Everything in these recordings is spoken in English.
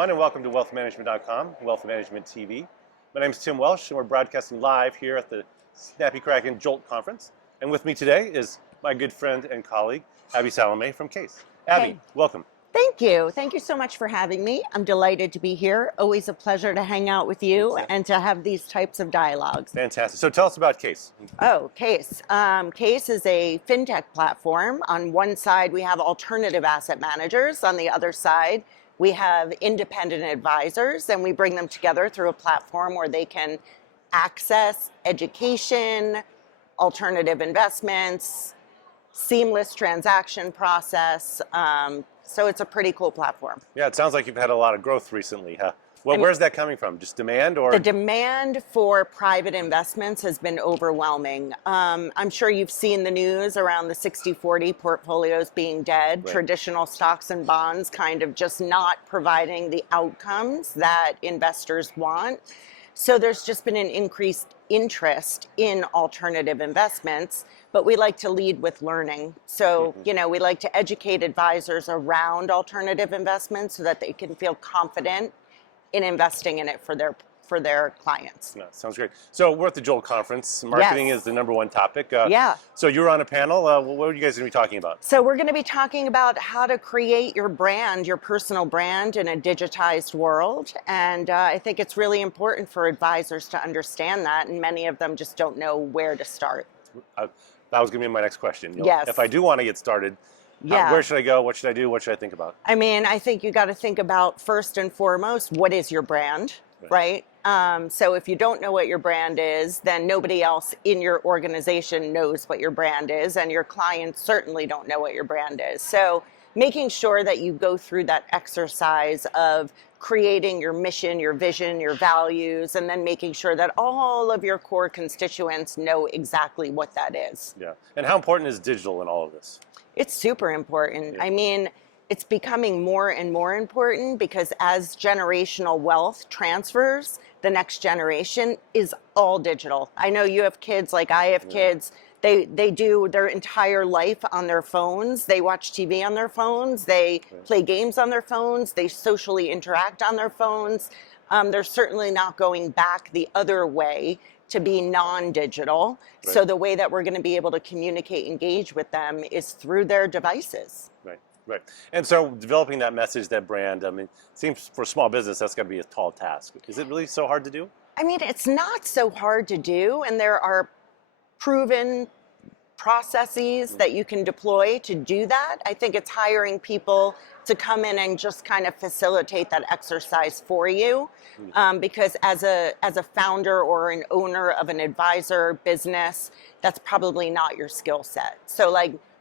everyone, and welcome to wealthmanagement.com, Wealth Management TV. My name is Tim Welsh, and we're broadcasting live here at the Snappy Kraken Jolt conference. And with me today is my good friend and colleague, Abby Salameh from CAIS. Abby, welcome. Thank you. Thank you so much for having me. I'm delighted to be here. Always a pleasure to hang out with you and to have these types of dialogues. Fantastic. So tell us about CAIS. Oh, CAIS. CAIS is a fintech platform. On one side, we have alternative asset managers. On the other side, we have independent advisors, and we bring them together through a platform where they can access education, alternative investments, seamless transaction process. So it's a pretty cool platform. Yeah, it sounds like you've had a lot of growth recently, huh? Well, where's that coming from? Just demand, or? The demand for private investments has been overwhelming. I'm sure you've seen the news around the 60-40 portfolios being dead, Right. Traditional stocks and bonds kind of just not providing the outcomes that investors want. So there's just been an increased interest in alternative investments, but we like to lead with learning. So, we like to educate advisors around alternative investments so that they can feel confident in investing in it for their clients. No, sounds great. So we're at the Jolt conference. Marketing Yes. is the number one topic. Yeah. So you're on a panel. What are you guys going to be talking about? So we're going to be talking about how to create your brand, your personal brand in a digitized world. And I think it's really important for advisors to understand that. And many of them just don't know where to start. That was going to be my next question. Yes. If I do want to get started, where should I go? What should I do? What should I think about? I mean, I think you got to think about first and foremost, what is your brand, right? So if you don't know what your brand is, then nobody else in your organization knows what your brand is, and your clients certainly don't know what your brand is. So making sure that you go through that exercise of creating your mission, your vision, your values, and then making sure that all of your core constituents know exactly what that is. Yeah. And how important is digital in all of this? It's super important. Yeah. I mean, it's becoming more and more important because as generational wealth transfers, the next generation is all digital. I know you have kids like I have kids. They do their entire life on their phones. They watch TV on their phones. They play games on their phones. They socially interact on their phones. They're certainly not going back the other way to be non-digital. Right. So the way that we're going to be able to communicate, engage with them is through their devices. Right. And so developing that message, that brand, I mean, it seems for a small business, that's got to be a tall task. Is it really so hard to do? I mean, it's not so hard to do, and there are proven processes that you can deploy to do that. I think it's hiring people to come in and just kind of facilitate that exercise for you, because as a founder or an owner of an advisor business, that's probably not your skill set. So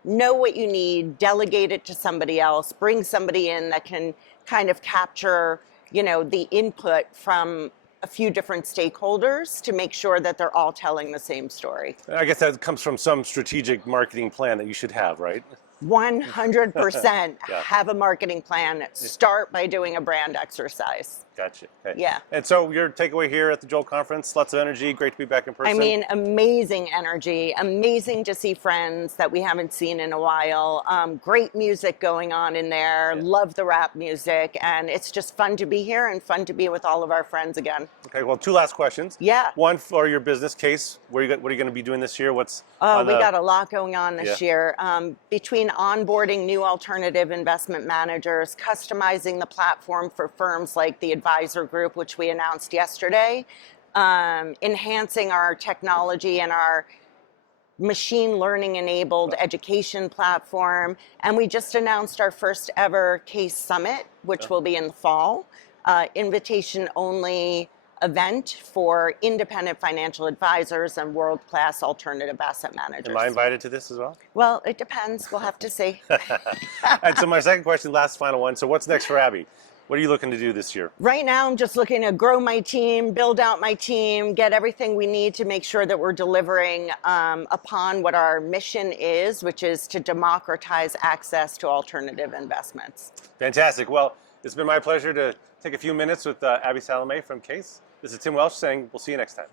know what you need, delegate it to somebody else, bring somebody in that can kind of capture, the input from a few different stakeholders to make sure that they're all telling the same story. I guess that comes from some strategic marketing plan that you should have, right? 100% Yeah. have a marketing plan. Start by doing a brand exercise. Gotcha. Okay. Yeah. And so your takeaway here at the Jolt conference, lots of energy, great to be back in person. I mean, amazing energy, amazing to see friends that we haven't seen in a while. Great music going on in there. Yeah. Love the rap music. And it's just fun to be here and fun to be with all of our friends again. Okay, well, two last questions. Yeah. One for your business case. What are you going to be doing this year? What's we got a lot going on this year. Between onboarding new alternative investment managers, customizing the platform for firms like the Advisor Group, which we announced yesterday, enhancing our technology and our machine learning enabled education platform. And we just announced our first ever CAIS Summit, which will be in the fall, invitation only event for independent financial advisors and world-class alternative asset managers. Am I invited to this as well? Well, it depends. We'll have to see. And so my second question, last final one. So what's next for Abby? What are you looking to do this year? Right now, I'm just looking to grow my team, build out my team, get everything we need to make sure that we're delivering upon what our mission is, which is to democratize access to alternative investments. Fantastic. Well, it's been my pleasure to take a few minutes with Abby Salameh from CAIS. This is Tim Welsh saying we'll see you next time.